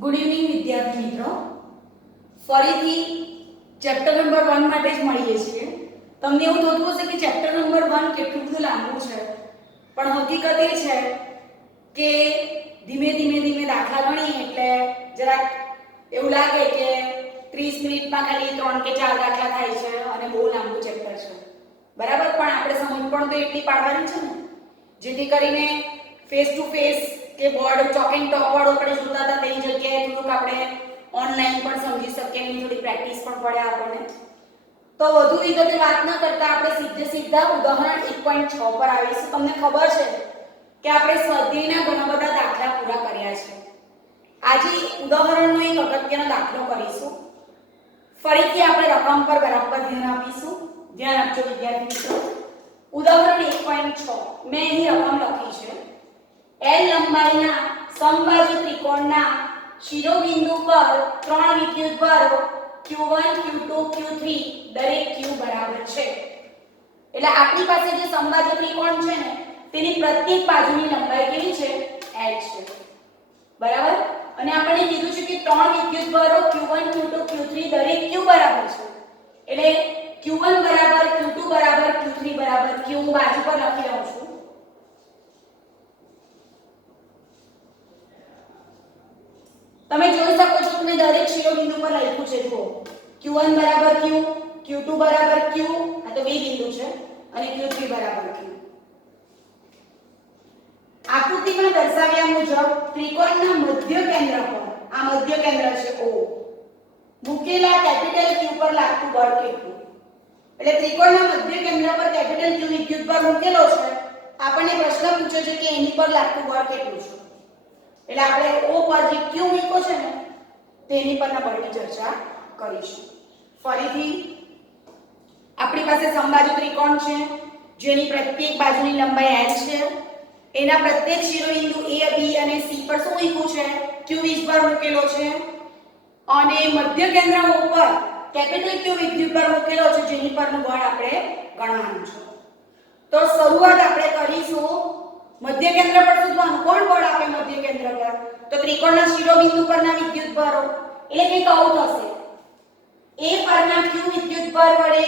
Good evening વિદ્યાર્થી મિત્રો, ફરીથી ચેપ્ટર નંબર 1 માટે જ મળીએ છીએ. તમને એવું થતું હશે કે ચેપ્ટર નંબર 1 કેટલું બધું લાંબુ છે, પણ હકીકત એ છે કે ધીમે ધીમે દાખલા ગણીએ એટલે જરાક એવું લાગે કે 30 મિનિટમાં ખાલી 3 કે 4 દાખલા થાય છે અને બહુ લાંબુ ચેપ્ટર છે. બરાબર, પણ આપણે સમજ પણ તો એટલી પાડવાની છે ને, જેથી કરીને ફેસ ટુ ફેસ કે બોર્ડ ચોક એન્ડ ટોપ વાળો આપણે જોતા હતા તેની જગ્યાએ થોડુંક આપણે ઓનલાઈન પણ સમજી શકીએ, એની થોડી પ્રેક્ટિસ પણ પડે આપણને. તો વધુ વિગતે વાત ન કરતા આપણે સીધા ઉદાહરણ 1.6 પર આવીશું. તમને ખબર છે કે આપણે સ્વાધ્યાયના ઘણા બધા દાખલા પૂરા કર્યા છે. આજે ઉદાહરણનો એક અગત્યનો દાખલો કરીશું. ફરીથી આપણે રકમ પર બરાબર ધ્યાન આપીશું. ધ્યાન આપજો વિદ્યાર્થી મિત્રો. ઉદાહરણ 1.6 મેં અહીં રકમ લખી છે. L લંબાઈના સમબાજુ ત્રિકોણના શિરોબિંદુ પર ત્રણ વિદ્યુતભારો Q1 Q2 Q3 દરેક Q બરાબર છે. એટલે આપણી પાસે જે સમબાજુ ત્રિકોણ છે ને તેની પ્રત્યેક બાજુની લંબાઈ કેવી છે? L છે. બરાબર? અને આપણે કીધું છે કે ત્રણ વિદ્યુતભારો Q1 Q2 Q3 દરેક Q બરાબર છે. એટલે Q1 બરાબર Q2 બરાબર Q3 બરાબર Q હું બાજુ પર લખી લઉં છું. તમે જોઈ શકો છો કે મેં દરેક શિરોબિંદુ પર લખ્યું છે. જુઓ, Q1 બરાબર Q, Q2 બરાબર Q, આ તો બે બિંદુ છે, અને Q3 બરાબર Q. આકૃતિમાં દર્શાવ્યા મુજબ ત્રિકોણના મધ્ય કેન્દ્ર પર, આ મધ્ય કેન્દ્ર છે O, મૂકેલા કેપિટલ Q પર લાગતું બળ કેટલું? એટલે ત્રિકોણના મધ્ય કેન્દ્ર પર કેપિટલ Q વિદ્યુતભાર મૂકેલો છે. આપણને પ્રશ્ન પૂછ્યો છે કે એની પર લાગતું બળ કેટલું છે. એટલે આપણે O પર જે Q મૂક્યો છે ને તેની પરના બળની ચર્ચા કરીશું. ફરીથી આપણી પાસે સમબાજુ ત્રિકોણ છે જેની પ્રત્યેક બાજુની લંબાઈ l છે. એના પ્રત્યેક શિરોબિંદુ A, B અને C પર શું મૂક્યું છે? Q વીજભાર મૂકેલો છે. અને મધ્ય કેન્દ્ર ઉપર કેપિટલ Q વિદ્યુતભાર મૂકેલો છે જેની પરનું બળ આપણે ગણવાનું છે. તો શરૂઆત આપણે કરીશું મધ્ય કેન્દ્ર પર શોધવાનું. કોણ બળ આપે મધ્ય કેન્દ્ર પર? તો ત્રિકોણના શિરોબિંદુ પરના વિદ્યુતભારો. એટલે કંઈક આવું થશે. A પરના Q વિદ્યુતભાર વડે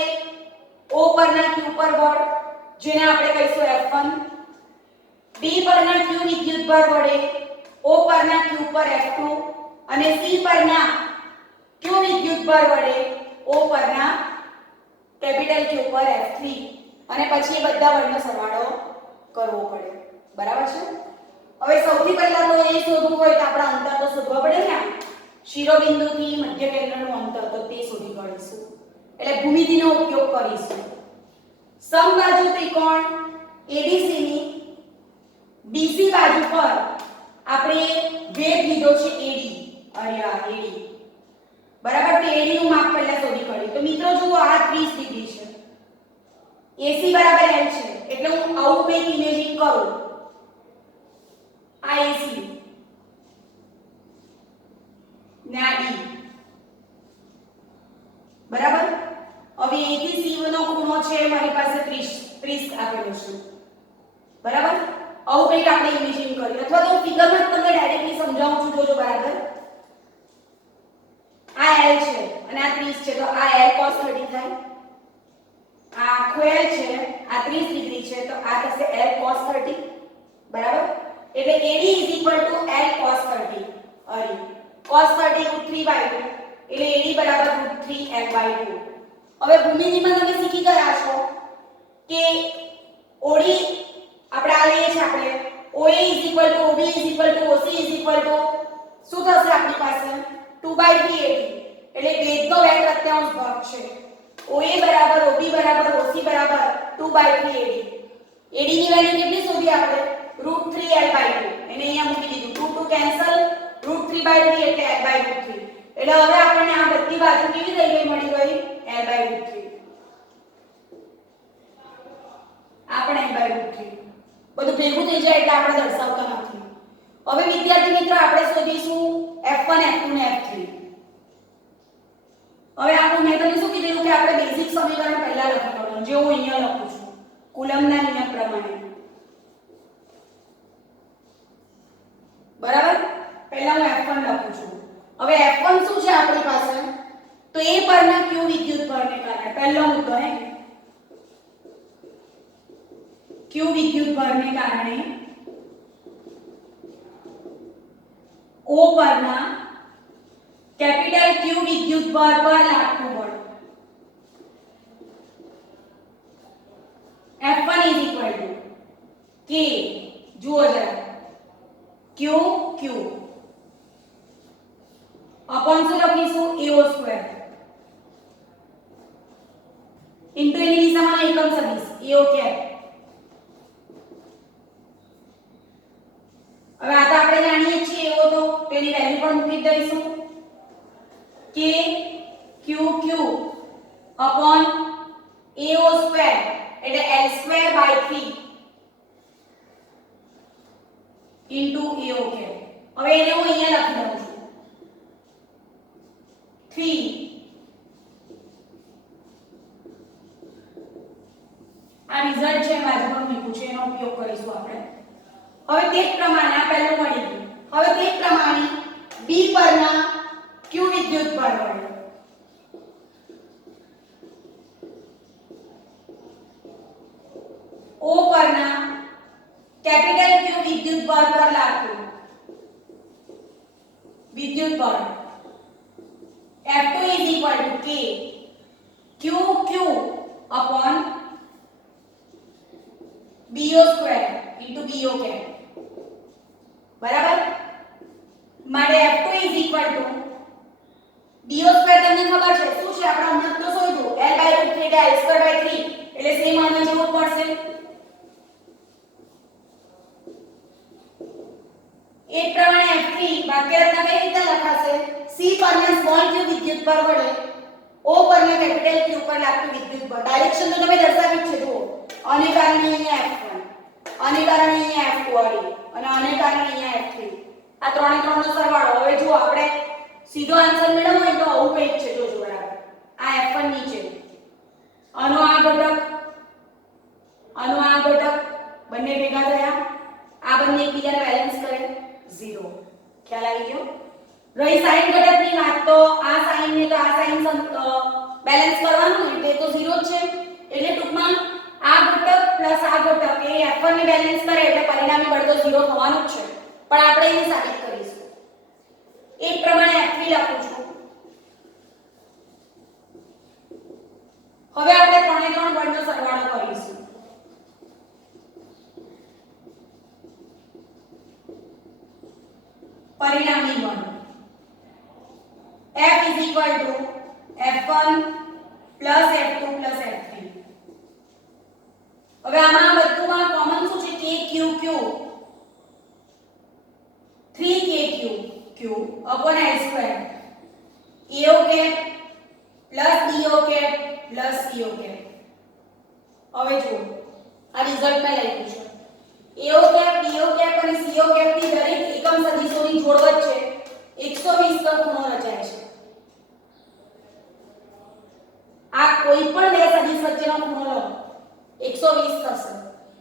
O પરના Q પર બળ, જેને આપણે કહીશું F1. B પરના Q વિદ્યુતભાર વડે O પરના Q પર F2 અને C પરના Q વિદ્યુતભાર વડે O પરના કેપિટલ Q પર F3 અને પછી બધા બળનો સરવાળો કરવો પડે. બરાબર છે? હવે સૌથી પહેલા તો એ શોધવું હોય તો આપણે અંતર તો શોધવા પડે ને. શિરોબિંદુથી મધ્ય કેન્દ્રનું અંતર તો તે શોધી કાઢીશું. એટલે ભૂમિતિનો ઉપયોગ કરીશું. સમબાજુ ત્રિકોણ ABC ની BC બાજુ પર આપણે વેગ લીધો છે AD. અરે આ AD. બરાબર, તો AD નું માપ પહેલા શોધી કાઢીએ. તો મિત્રો જુઓ, આ 30 ડિગ્રી છે. AC બરાબર L છે. એટલે હું આવું કંઈક ઇમેજિંગ કરું. આ AC ને આ D. બરાબર? હવે A થી C નો ખૂણો છે મારી પાસે 30 આપેલો છે. બરાબર? આવું કંઈક આપણે ઇમેજિંગ કરીએ, અથવા તો ફિગરમાં તમને ડાયરેક્ટલી સમજાવું છું. જોજો બરાબર. આ L છે અને આ 30 છે, તો આ L cos 30 થાય. આ આખો L છે, આ 30 ડિગ્રી છે, તો આ થશે L cos 30. બરાબર? એટલે AD L cos 30. અરે cos 30 √3/2 એટલે AD બરાબર √3L/2. હવે ભૂમિતિમાં તમે શીખી ગયા છો કે OD આપણે આ લઈએ છીએ. આપણે OA OB OC શું થશે આપણી પાસે? 2/3 AD. એટલે વેગનો વેગ પ્રત્યાંશ ભાગ છે. OA બરાબર OB બરાબર OC બરાબર 2/3 AD. AD ની વેલ્યુ કેટલી શોધી આપણે? √3L/2. એને અહીંયા મૂકી દીધું. 2 કેન્સલ, √3/3 એટલે L/3. એટલે હવે આપણને આ બધી બાજુ કેવી થઈ ગઈ? મળી ગઈ L/3. આપણે L/3 બધું ભેગું થઈ જાય એટલે આપણે દર્શાવતા નથી. હવે વિદ્યાર્થી મિત્રો આપણે શોધીશું F1 F2 ને F3. હવે આપણું મેં તમને શું કીધું કે આપણે બેઝિક સમીકરણ પહેલા લખી કાઢવાનું, જે હું અહીંયા લખું છું કુલમ્બના નિયમ પ્રમાણે. બરાબર? પહેલા હું F1 લખું છું. હવે F1 શું છે આપણી પાસે? તો એ પરના q વિદ્યુત ભારને કારણે પહેલો મુદ્દો હે q વિદ્યુત ભારને કારણે O પરના કેપિટલ Q વિદ્યુત ભાર પર લાગતું બળ F1 K જુઓ જરા Q Q अपॉन से લખીશું AO2 ઇન્ટુ એની દિશામાં એકમ સદિશ AO કેપ. હવે આ તો આપણે જાણીએ છીએ એવો તો તેની વેલ્યુ પણ મૂકી દઈશું K Q Q upon AO2 એટલે L2/3 ઇન્ટુ AO કેપ. હવે એને હું અહીંયા લખી દઉં છું 3 આ રિઝલ્ટ છે બાજુમાં મૂક્યું છે એનો ઉપયોગ કરીશું આપણે. હવે તે જ પ્રમાણે આ પહેલું મળી ગયું. હવે તે જ પ્રમાણે B પરના Q વિદ્યુત ભાર વડે O પરના કેપિટલ Q વિદ્યુત ભાર પર લાગતું વિદ્યુત ભાર F2 K Q Q upon BO2 into BO cap. બરાબર? માટે F2 BO2 તમને ખબર છે શું છે આપણે હમણાં તો શોધ્યું L/√3 L2/3 એટલે સેમ આના જેવું પડશે. એ પ્રમાણે F3 વાક્યરચના કઈ રીતે લખાશે? C પરના સ્મોલ q વિદ્યુત ભાર વડે O પરના કેપિટલ Q પર લાગતું વિદ્યુત ભાર. ડાયરેક્શન તો તમે દર્શાવી છે જુઓ. આને કારણે અહીંયા F1 આને કારણે અહીંયા F2 વાળી અને આને કારણે અહીંયા F3. આ ત્રણે ત્રણનો સરવાળો. હવે જો આપણે સીધો આન્સર મેળવવો હોય તો આવું કંઈક છે જોજો બરાબર. આ F1 નીચે આનો આ ઘટક બંને ભેગા થયા. આ બંને એકબીજાને બેલેન્સ કરે 0. ખ્યાલ આવી ગયો? રહી સાઈન ઘટકની વાત તો આ સાઈન ને તો આ સાઈન બેલેન્સ કરવાનું એટલે તો 0 જ છે. એટલે ટૂંકમાં આ ઘટક પ્લસ આ ઘટક એ F1 ને બેલેન્સ કરે એટલે પરિણામી બળ તો 0 થવાનું જ છે. પણ આપણે એને સાબિત કરીશું. એ પ્રમાણે F3 લખું છું. હવે આપણે ત્રણે ત્રણ બળનો સરવાળો કરીશું. પરિણામી બળ F F1 F2 F3. હવે આમાં બધુંમાં કોમન શું છે? K Q Q 3K Q upon L2 AO cap plus BO cap plus CO cap. હવે જો આ રિઝલ્ટ મેં લખ્યું છે AO cap BO cap અને CO cap ની દરેક એકમ સદિશોની જોડ વચ્ચે 120 નો ખૂણો રચાય છે. આ કોઈ પણ બે સદિશ વચ્ચેનો ખૂણો લો 120 થશે.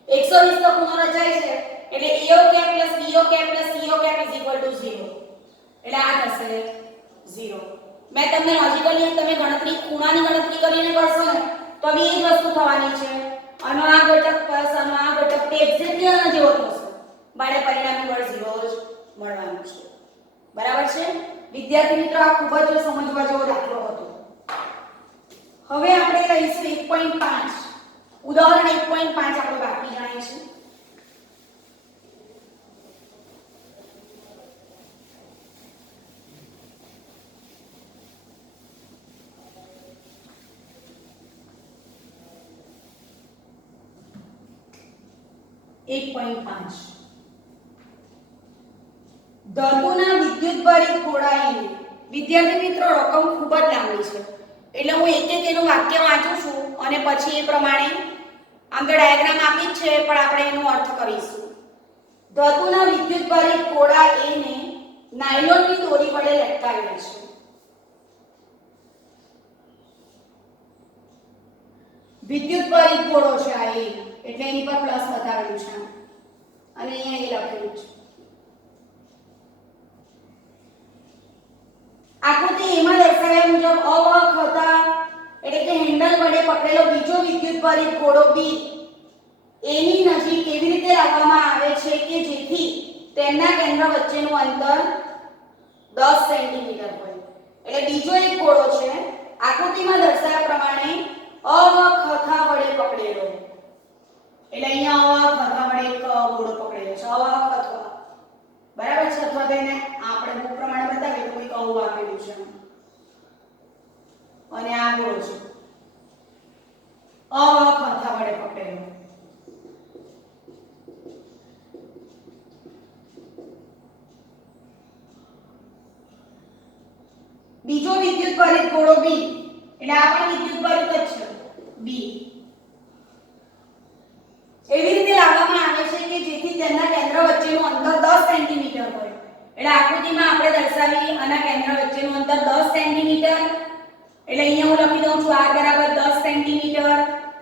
120 નો ખૂણો રચાય છે એટલે AO cap plus BO cap plus CO cap is equal to 0. એટલે આ થશે 0. મેં તમને લોજિકલી તમે ગણતરી ખૂણાની ગણતરી કરીને કરશો ને તો બી એ જ વસ્તુ થવાની છે. આનો આ ઘટક પ્લસ આનો આ ઘટક તે એક્ઝેક્ટલી આના જેવો થશે. બાળે પરિણામી બળ 0 જ મળવાનું છે. બરાબર છે વિદ્યાર્થી મિત્રો? આ ખૂબ જ સમજવા જેવો દાખલો હતો. હવે આપણે લઈશું 1.5. ઉદાહરણ 1.5 આપણે બાકી જાણીએ છીએ. ધાતુના વિદ્યુતભારિત ગોળાની વિદ્યાર્થી મિત્રો રકમ ખૂબ જ લાંબી છે એટલે હું એક એક એનું વાક્ય વાંચું છું અને પછી એ પ્રમાણે આમ તો ડાયાગ્રામ આપી છે પણ આપણે એનો અર્થ કરીશું. ધાતુના વિદ્યુતભારિત ગોળા એને નાયલોનની દોરી વડે લટકાવેલ છે. વિદ્યુતભારિત ગોળો છે આ એ એટલે એની પર પ્લસ બતાવેલું છે અને અહીંયા એ લખેલું છે. મુજબ અવાહક હતા એટલે કે હેન્ડલ વડે પકડેલો બીજો વિદ્યુતભારિત ગોળો બી એની નજીક એવી રીતે લાવવામાં આવે છે કે જેથી તેમના કેન્દ્ર વચ્ચેનું અંતર 10 સેન્ટીમીટર હોય. એટલે બીજો એક ગોળો છે આકૃતિમાં દર્શાવ્યા પ્રમાણે અવાહક હથા વડે પકડેલો. એટલે અહીંયા અવાહક હથા વડે એક ગોળો પકડેલો છે, અવાહક હથા. બરાબર છે? અથવા તેને આપણે બુક પ્રમાણે બતાવીએ તો કોઈ આવું આપેલું છે અને આ ગોળો છે અવાહક હથા વડે પકડેલો. બીજો વિદ્યુતભારિત ગોળો બી એટલે આ પણ વિદ્યુતભારિત જ છે બી એવી રીતે લાવવામાં આવે છે કે જેથી તેના કેન્દ્ર વચ્ચેનું અંતર 10 સેન્ટીમીટર હોય. એટલે આકૃતિમાં આપણે દર્શાવી આના કેન્દ્ર વચ્ચેનું અંતર 10 સેન્ટીમીટર. એટલે અહીંયા હું લખી દઉં છું r બરાબર 10 સેન્ટીમીટર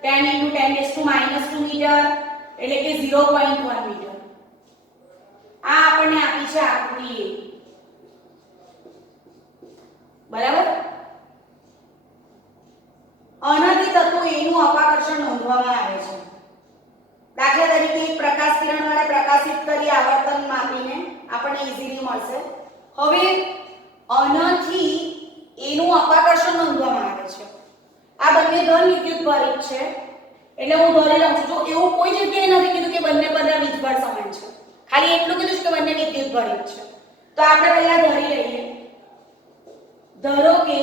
10 * 10⁻² મીટર એટલે કે 0.1 મીટર. આ આપણને આપી છે આકૃતિ A. બરાબર? આનાથી થતું એનું અપાકર્ષણ નોંધવામાં આવે છે. દાખલા તરીકે એક પ્રકાશ કિરણ વડે પ્રકાશિત કરી આવર્તન માપીને આપણને ઈઝીલી મળશે. હવે આનાથી એનું અપાકર્ષણ નોંધવામાં આવે છે. આ બંને ધન વિદ્યુતભારિત છે એટલે હું ધરી લઉં છું. જો એવું કોઈ જગ્યાએ નથી કીધું કે બંને પરના વીજભાર સમાન છે, ખાલી એટલું કીધું છે કે બંને વિદ્યુતભારિત છે. તો આપણે પહેલા ધરી લઈએ. ધારો કે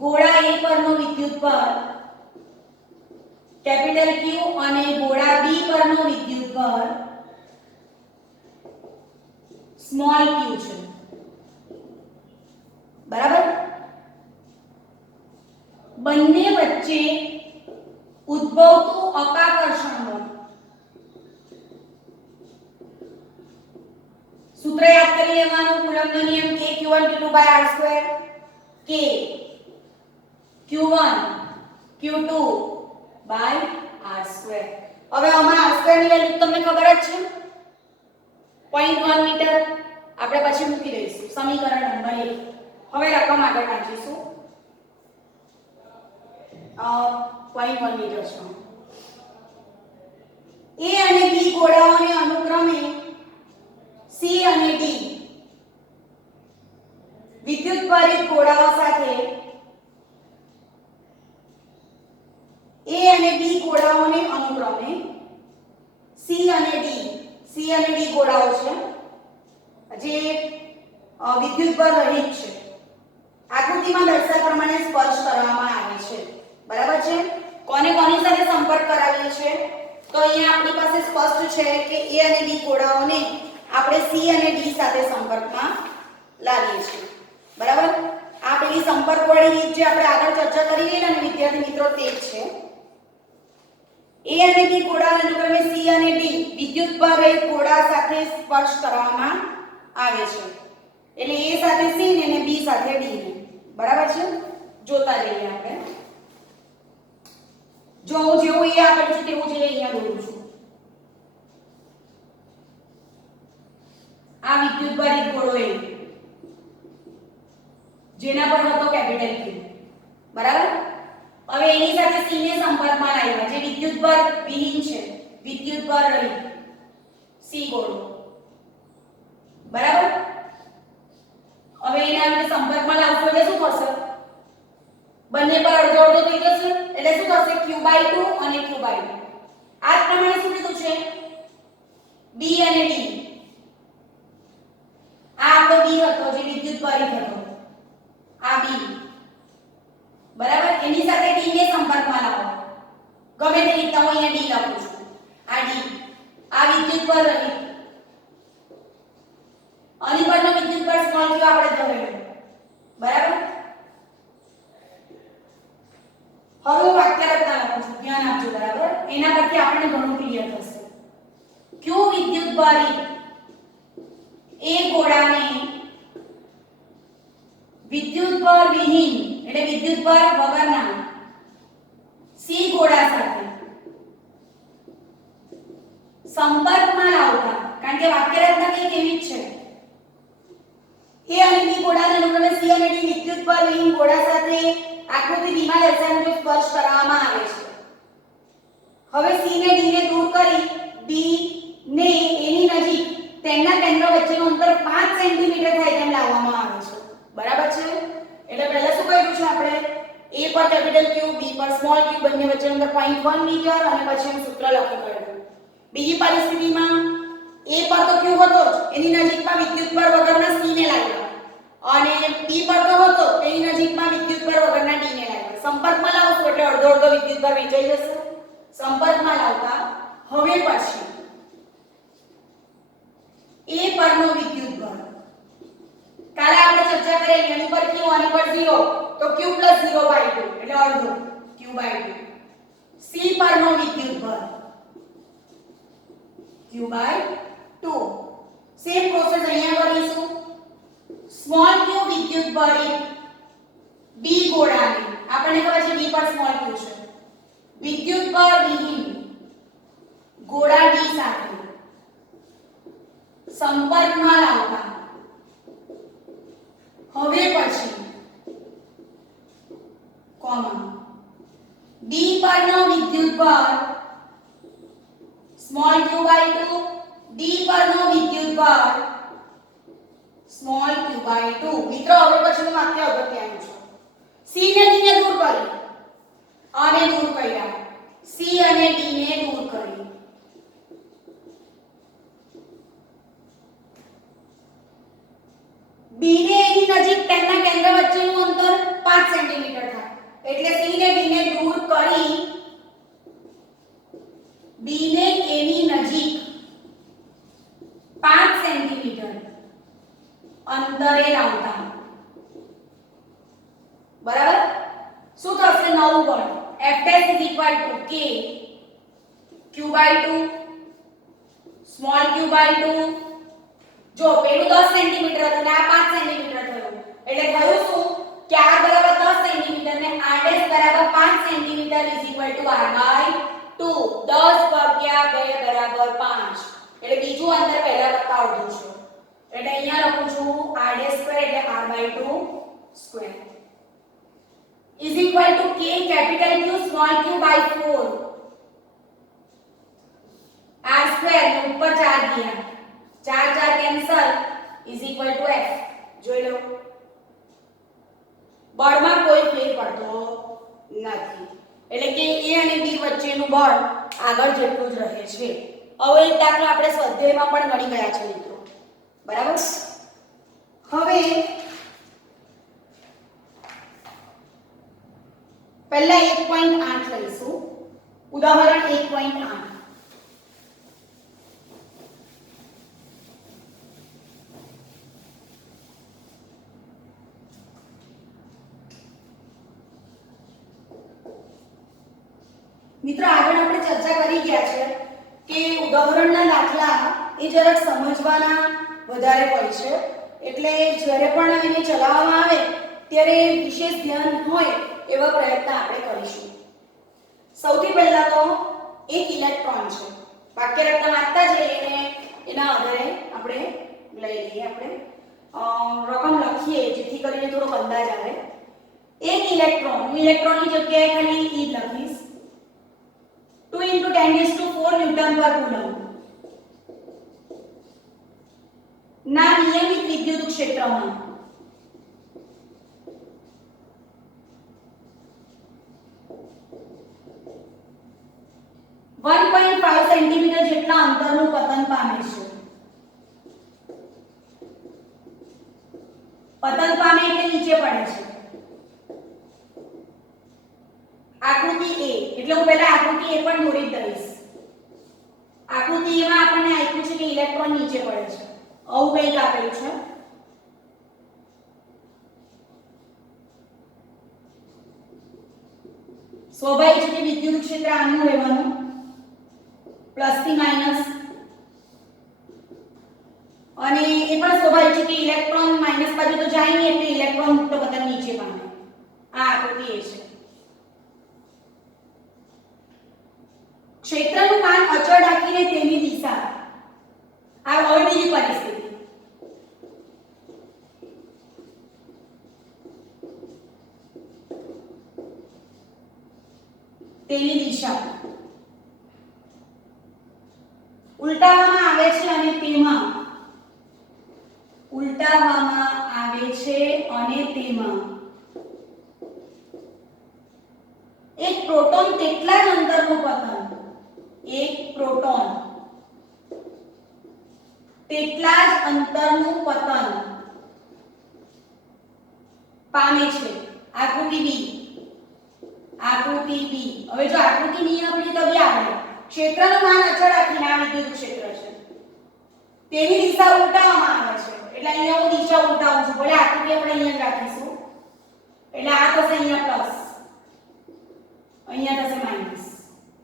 ગોળા A પરનો વિદ્યુતભાર કેપિટલ Q અને ગોળા B પરનો વિદ્યુતભાર સ્મોલ q છે. બરાબર? બંને વચ્ચે ઉદ્ભવતું અપાકર્ષણ બળ સૂત્ર યાદ કરી લેવાનું. કુલમ્બનો નિયમ k q1 q2/r², k q1 q2/r². હવે આમાં r² ની વેલ્યુ તમને ખબર જ છે 0.1 મીટર. આપણે પછી મૂકી દઈશું સમીકરણ નંબર 1. હવે રકમ આગળ નાખીશું. 0.1 મીટર છે. A અને B ગોળાઓને અનુક્રમે C અને D વિદ્યુતભારિત ગોળાઓ સાથે A અને B ગોળાઓને અનુક્રમે C અને D ગોળાઓ છે જે વિદ્યુતભાર રહિત છે. આકૃતિમાં દર્શાવ્યા પ્રમાણે સ્પર્શ કરવામાં આવે છે. બરાબર છે? કોને કોની સાથે સંપર્ક કરાવીએ છે? તો અહીંયા આપણી પાસે સ્પષ્ટ છે કે A અને B ગોળાઓને આપણે C અને D સાથે સંપર્કમાં લાવીએ છીએ. બરાબર? આ પેલી સંપર્ક વાળી રીત જે આપણે આગળ ચર્ચા કરી લીધી ને વિદ્યાર્થી મિત્રો તે જ છે. A અને B ગોળાને અનુક્રમે C અને D વિદ્યુતભાર રહિત ગોળા સાથે સ્પર્શ કરવામાં આવે છે. એટલે A સાથે C ને અને B સાથે D ને. બરાબર છે? જોતા જઈએ આપણે. જો હું જેવું એ આપેલું છે તેવું જ અહીંયા દોરું છું. આ વિદ્યુતભારિત ગોળો એ જેના પર હતો કેપિટલ Q. બરાબર? હવે એની સાથે C ને સંપર્કમાં લાવ્યા જે વિદ્યુતભાર વિહીન છે, વિદ્યુતભાર રહિત C ગોળો. બરાબર? હવે એના વિશે સંપર્કમાં લાવશો એટલે શું થશે? બંને પર અડધો અડધો થઈ જશે એટલે શું થશે? q/2 અને q/2. આ જ પ્રમાણે શું કીધું છે? B અને D. આ આપણો B હતો જે વિદ્યુતભારિત હતો. આ B. બરાબર? એની સાથે D ને સંપર્કમાં લાવો. ગમે તે રીતે હું અહીંયા D લખું છું. આ D. આ વિદ્યુતભાર રહિત. આની પરનો વિદ્યુતભાર સ્મોલ q આપણે ધરેલો. બરાબર? હવે હું વાક્ય રચના લખું છું. ધ્યાન આપજો. બરાબર? એના પરથી આપણને ઘણું ક્લિયર થશે. q વિદ્યુતભારિત એ ગોળાને વિદ્યુતભાર વિહીન એટલે વિદ્યુતભાર વગરના C ગોળા સાથે સંપર્કમાં આવતા, કારણ કે વાક્ય રચના કંઈક એવી જ છે. એ અને બી ગોળાને અનુક્રમે સી અને ડી વિદ્યુતભાર વિહીન ગોળા સાથે આકૃતિ બી માં દર્શાવ્યા મુજબ સ્પર્શ કરવામાં આવે છે. હવે સી ને ડી ને દૂર કરી બી ને એની નજીક તેમના કેન્દ્ર વચ્ચેનું અંતર 5 સેન્ટીમીટર થાય તેમ લાવવામાં આવે છે. બરાબર છે? એટલે પહેલા શું કર્યું છે આપણે? A પર કેપિટલ Q, B પર સ્મોલ q બંને વચ્ચેનું અંતર 0.1 મીટર અને પછી એનું સૂત્ર લખી કાઢ્યું. બીજી પરિસ્થિતિમાં A પર તો Q હતો જ, એની નજીકમાં વિદ્યુતભાર વગરના C ને લાવ્યા અને B પર તો હતો તેની નજીકમાં વિદ્યુતભાર વગરના D ને લાવ્યા. સંપર્કમાં લાવશો એટલે અડધો અડધો વિદ્યુતભાર વેચાઈ જશે. સંપર્કમાં લાવતા હવે પછી A પરનો વિદ્યુતભાર કાલે આપણે ચર્ચા કરેલી એની પર Q આની પર 0 તો Q + 0/2 એટલે અડધો Q/2. C પરનો વિદ્યુતભાર Q/2. સેમ પ્રોસેસ અહીંયા કરીશું. સ્મોલ q વિદ્યુતભાર B ગોળાને આપણને ખબર છે B પર સ્મોલ q છે. વિદ્યુતભાર વિહીન ગોળા D સાથે સંપર્કમાં લાવતા હવે પછી કોમા B પરનો વિદ્યુતભાર સ્મોલ q/2 D પરનો વિદ્યુતભાર સ્મોલ q/2. મિત્રો હવે પછીનું વાક્ય અગત્યનું છે. C ને D ને દૂર કરી અને દૂર કર્યા. C અને D ને દૂર કરી B ને એની નજીક તેમના કેન્દ્ર વચ્ચેનું અંતર 5 સેન્ટીમીટર થાય. એટલે C ને D ને દૂર કરી B ને એની નજીક 5 સેન્ટીમીટર અંતરે લાવતા. બરાબર? શું થશે નવું બળ? F' = K Q/2 small q/2. જો પેલું 10 સેન્ટીમીટર હતું ને આ 5 સેન્ટીમીટર થયું એટલે થયું શું કે r બરાબર 10 સેન્ટીમીટર ને r' બરાબર 5 સેન્ટીમીટર = r/2. 10 ભાગ્યા 2 બરાબર 5 એટલે બીજું અંતર પહેલા કરતા અડધું છે. એટલે અહીંયા લખું છું r' સ્ક્વેર એટલે r/2 square = K capital Q small q / 4 r square ને ઉપર 4 ગયા 4 4 કેન્સલ = F. જોઈ લો બળમાં કોઈ ફેર પડતો નથી એટલે કે A અને B વચ્ચેનું બળ આગળ જેટલું જ રહે છે. હવે એક દાખલો આપણે સ્વાધ્યાયમાં પણ ગણી ગયા છે મિત્રો. બરાબર? હવે પહેલા 1.8 લઈશું. ઉદાહરણ 1.8. મિત્રો આગળ આપણે ચર્ચા કરી ગયા છે કે ઉદાહરણના દાખલા એ જરાક સમજવાના વધારે હોય છે એટલે જ્યારે પણ એને ચલાવવામાં આવે ત્યારે વિશેષ ધ્યાન હોય એવા પ્રયત્ન આપણે કરીશું. સૌથી પહેલા તો એક ઇલેક્ટ્રોન છે. વાક્ય રચના વાંચતા જઈએ અને એના આધારે આપણે લઈ લઈએ આપણે રકમ લખીએ જેથી કરીને થોડો અંદાજ આવે. એક ઇલેક્ટ્રોનની જગ્યાએ ખાલી E લખીશ. 2 × 10⁴ ન્યૂટન/કુલમ ના નિયમિત વિદ્યુત ક્ષેત્રમાં સેન્ટીમીટર જેટલા અંતરનું પતન પામે છે. પતન પામે એટલે નીચે પડે છે. આકૃતિ A એટલે હું પહેલા આકૃતિ A પણ દોરી દઈશ. આકૃતિ A માં આપણને આપ્યું છે કે ઇલેક્ટ્રોન નીચે પડે છે. આવું કંઈક આપેલું છે. સ્વાભાવિક છે કે વિદ્યુત ક્ષેત્ર આનું રહેવાનું પ્લસ થી માઈનસ અને એ પણ સ્વાભાવિક છે કે ઇલેક્ટ્રોન માઈનસ બાજુ તો જાય નહીં એટલે ઇલેક્ટ્રોન મુક્ત પતન નીચે પામે. આ આકૃતિ A છે. ક્ષેત્રનું માન અચળ રાખીને તેની દિશા આ હવે બીજી પરિસ્થિતિ. તેની દિશા ઉલટાવવામાં આવે છે અને તેમાં ઉલટાવવામાં આવે છે અને તેમાં એક પ્રોટોન તેટલા જ અંતરનું પતન એક પ્રોટોન તેટલા જ અંતરનું પતન પામે છે. આકૃતિ બી હવે જો આકૃતિ ની આપણી તો બી આવે ક્ષેત્રનું માન અચળ રાખીને આ વિદ્યુત ક્ષેત્ર છે તેની દિશા ઉલટાવવામાં આવે છે એટલે અહીંયા હું દિશા ઉલટાવું છું ભલે આકૃતિ આપણે અહીંયા જ રાખીશું એટલે આ થશે અહીંયા પ્લસ અહીંયા થશે માઈનસ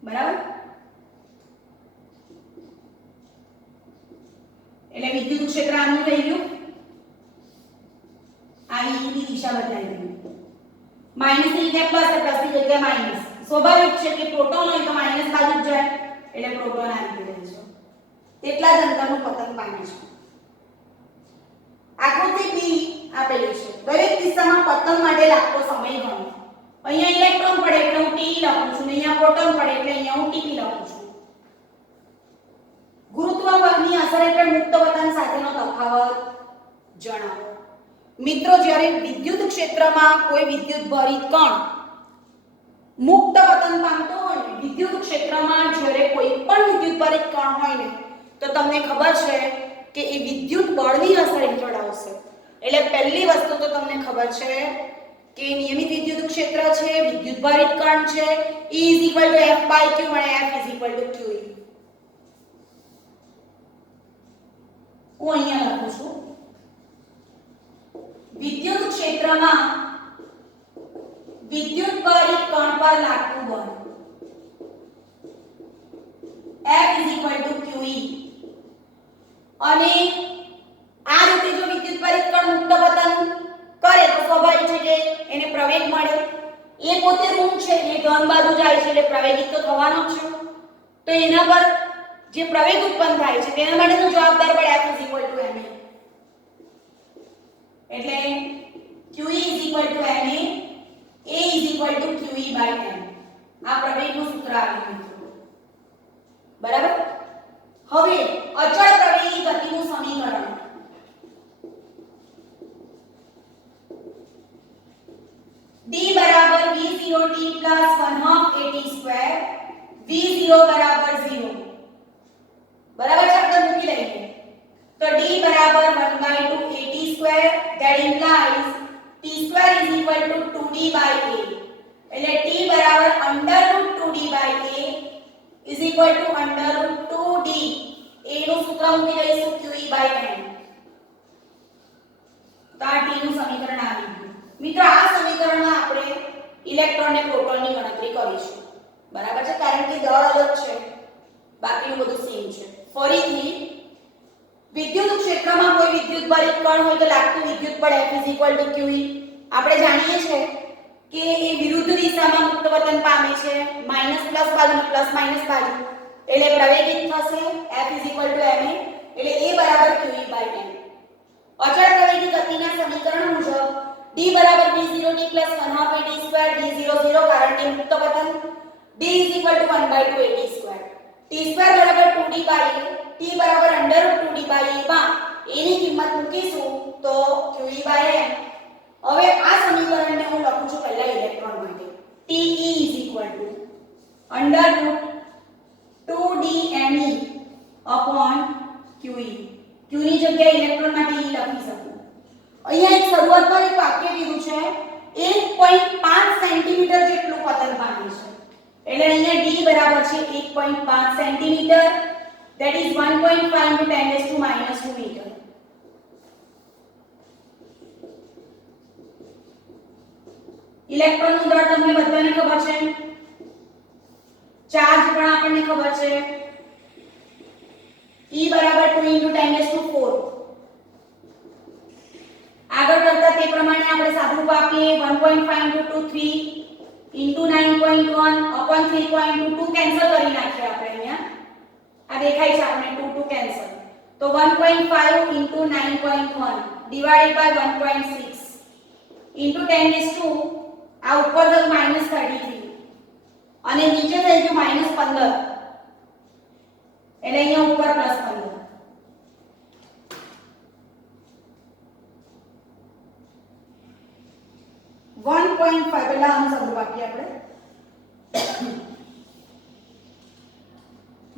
બરાબર એટલે વિદ્યુત ક્ષેત્ર આનું થઈ ગયું આ ની દિશા બદલાઈ ગઈ માઈનસ ની જગ્યાએ પ્લસ પ્લસ ની જગ્યાએ માઈનસ સ્વાભાવિક છે કે પ્રોટોન હોય તો માઈનસ બાજુ જ જાય એટલે પ્રોટોન આવી રહે છે તેટલા જ અંતરનું પતન પામે છે. આકૃતિ બી આપેલી છે દરેક કિસ્સામાં પતન માટે લાગતો સમય ગણો. અહીંયા ઇલેક્ટ્રોન પડે એટલે હું T લખું છું અહીંયા પ્રોટોન પડે એટલે અહીંયા હું TP લખું છું. ગુરુત્વ બળની અસર હેઠળ મુક્ત પતન સાથેનો તફાવત જણાવો. મિત્રો જ્યારે વિદ્યુત ક્ષેત્રમાં કોઈ વિદ્યુત ભરિત કણ મુક્ત પતન પામતો હોય ને વિદ્યુત ક્ષેત્રમાં જ્યારે કોઈ પણ વિદ્યુત ભરિત કણ હોય ને તો તમને ખબર છે કે એ વિદ્યુત બળની અસર હેઠળ આવશે. એટલે પહેલી વસ્તુ તો તમને ખબર છે કે નિયમિત વિદ્યુત ક્ષેત્ર છે વિદ્યુત ભરિત કણ છે E = F/q અને F = QE. હું અહીંયા લખું છું વિદ્યુત ક્ષેત્રમાં વિદ્યુત ભરિત કણ પર લાગતું બળ F = QE અને આ રીતે જો વિદ્યુત ભરિત કણ મુક્ત પતન કરે તો સ્વાભાવિક છે કે એને પ્રવેગ મળે. એ પોતે ઋણ છે એ ધન બાજુ જાય છે એટલે પ્રવેગિત તો થવાનો જ છે. તો એના પર જે પ્રવેગ ઉત્પન્ન થાય છે તેના માટેનો જવાબદાર બળ F = ma એટલે QE = ma A = QE/m આ પ્રવેગનું સૂત્ર આવ્યું મિત્રો બરાબર. હવે અચળ પ્રવેગી ગતિનું સમીકરણ D = V0t + 1/2 at2 V0 = 0 બરાબર છે આપણે મૂકી લઈએ તો D = 1/2 at2 that implies t2 = 2D/a એટલે t = √2D/a = √2D a નું સૂત્ર મૂકી દઈશું QE/m તો આ t નું સમીકરણ આવી ગયું. મિત્રો આ સમીકરણમાં આપણે ઇલેક્ટ્રોન અને પ્રોટોનની ગણતરી કરીશું બરાબર છે કારણ કે દળ અલગ છે બાકીનું બધું સેમ છે. ફરીથી વિદ્યુત ક્ષેત્રમાં કોઈ વિદ્યુત ભરિત કણ હોય તો લાગતું વિદ્યુત બળ F = QE. આપણે જાણીએ છીએ કે એ વિરુદ્ધ દિશામાં મુક્ત પતન પામે છે માઈનસ પ્લસ બાજુ અને પ્લસ માઈનસ બાજુ એટલે પ્રવેગિત થશે F = ma એટલે A = QE/m. અચળ પ્રવેગી ગતિના સમીકરણ મુજબ D = V0t + 1/2 at2 D0 0 કારણ કે મુક્ત પતન D = 1/2 at2 t2 = 2D/a t = √2D/a માં a ની કિંમત મૂકીશું તો QE/m. હવે આ સમીકરણને હું લખું છું પહેલા ઇલેક્ટ્રોન માટે Te = √2DMe/QE. Q ની જગ્યાએ ઇલેક્ટ્રોન માટે E લખી શકું. અહીંયા એક શરૂઆતમાં એક વાક્ય કીધું છે 1.5 સેન્ટીમીટર જેટલું પતન પામે છે એટલે અહીંયા D બરાબર છે 1.5 સેન્ટીમીટર that is 1.5 × 10⁻² મીટર. ઇલેક્ટ્રોનનું દળ તમને બધાને ખબર છે ચાર્જ પણ આપણને ખબર છે E = 2 × 10⁻⁴. આગળ કરતા તે પ્રમાણે આપણે સાદુરૂપ આપીએ 1.5 × 2 3 × 9.1/3.2 કેન્સલ કરી નાખીએ આપણે અહીંયા આ દેખાય છે આપણે 2 2 કેન્સલ તો 1.5 × 9.1 / 1.6 × 10⁻² આ ઉપર તક -33 અને નીચે થઈ ગયું -15 એટલે અહીંયા ઉપર +15 1.5 પહેલા આનું સમજો બાકી આપણે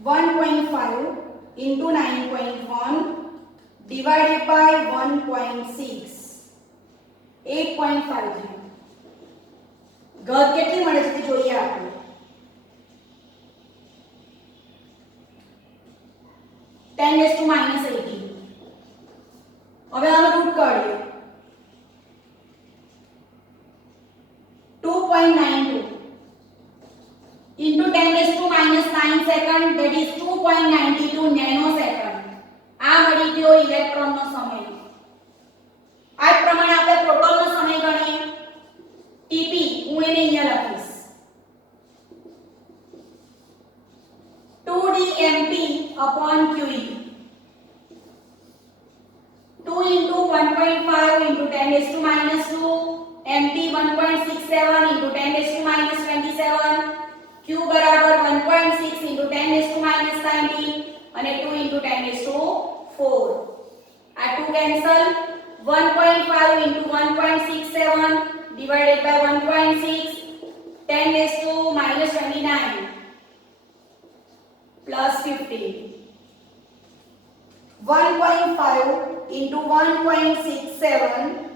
1.5 into 9.1 divided by 1.6 8.5 થાય ઘાત કેટલી મળે છે તે જોઈએ આપણે 10⁻18 હવે આનો રૂટ કાઢીએ 2.92 into 10⁻9 second that is 2.92 nanosecond આ મળી ગયો ઇલેક્ટ્રોનનો સમય આ પ્રમાણે આપણે પ્રોટોનનો સમય ગણીએ TP હું એને અહીંયા લખીશ 2dMp/QE 2 into 1.5 into 10⁻², MP 1.67 into 10⁻27, Q બરાબર 1.6 into 10⁻90 અને 2 into 10⁴. આ 2 cancel 1.5 into 1.67 divided by 1.6 10⁻29 plus 50. 1.5 into 1.67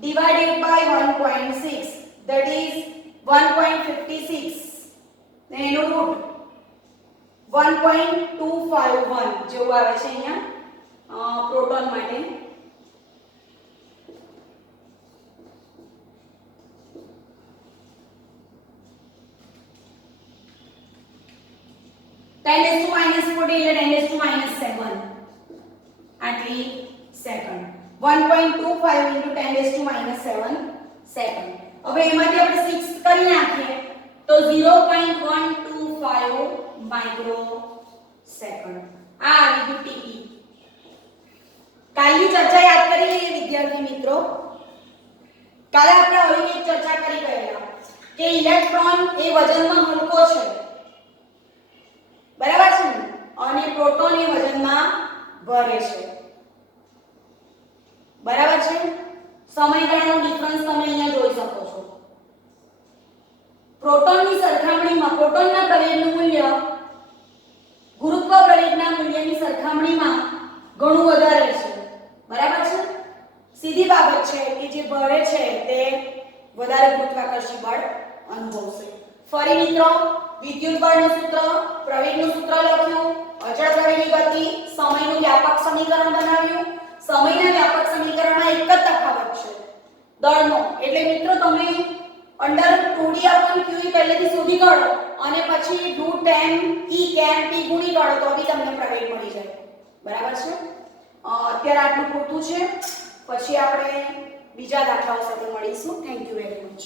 divided by 1.6 that is 1.56 then એનો રૂટ 1.251 જેવું આવે છે અહીંયા પ્રોટોન માટે -40 એટલે 10⁻7 આટલી સેકન્ડ 1.25 into 10⁻7 સેકન્ડ હવે એમાંથી આપણે 6 કરી નાખીએ તો 0.125 માઇક્રો સેકન્ડ આ આવી ગયું ટીપી કાલની ચર્ચા યાદ કરી લઈએ વિદ્યાર્થી મિત્રો કાલે આપણે આવી એક ચર્ચા કરી ગયેલા કે ઇલેક્ટ્રોન એ વજનમાં હલકો છે બરાબર છે ને અને પ્રોટોન એ વજનમાં ભારે છે બરાબર છે સમયગાળાનો ડિફરન્સ તમે અહીંયા જોઈ શકો છો પ્રોટોનની સરખામણીમાં પ્રોટોનના પ્રવેગનું મૂલ્ય ગુરુત્વ પ્રવેગના મૂલ્યની સરખામણીમાં ઘણું વધારે છે બરાબર છે સીધી બાબત છે કે જે ભારે છે તે વધારે ગુરુત્વાકર્ષી બળ અનુભવશે ફરી મિત્રો વિદ્યુત બળનું સૂત્ર પ્રવેગનું સૂત્ર લખ્યું અચળ પ્રવેગી ગતિ સમયનું વ્યાપક સમીકરણ બનાવ્યું સમયના વ્યાપક સમીકરણમાં એક જ તફાવત છે દળનો એટલે મિત્રો તમે અંડર 2D/QE પહેલેથી શોધી કાઢો અને પછી √10 E tan T ગુણી કાઢો તો બી તમને પ્રવેગ મળી જાય બરાબર છે અત્યારે આટલું પૂરતું છે પછી આપણે બીજા દાખલાઓ સાથે મળીશું થેન્ક યુ વેરી મચ